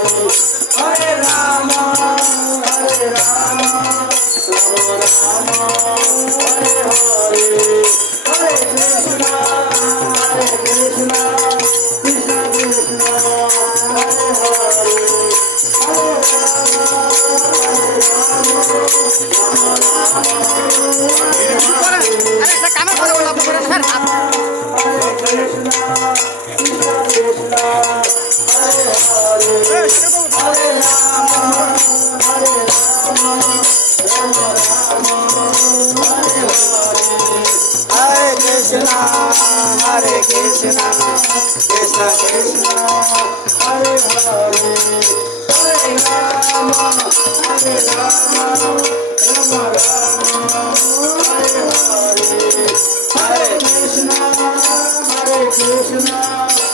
Hare Rama, Hare Rama, Rama Rama, Hare Hare, Hare Krishna, Hare Krishna, Krishna Krishna, Hare Hare, Hare Rama, Hare Rama, Rama Rama, Hare Krishna, Krishna Krishna, Hare Hare, Hare Rama, Hare Rama, Rama Rama, Hare Hare, Hare Krishna, Hare Krishna, Krishna Krishna, Hare Hare, Hare Rama, Hare Rama, Rama Rama, Hare Hare, Hare Krishna, Hare Krishna.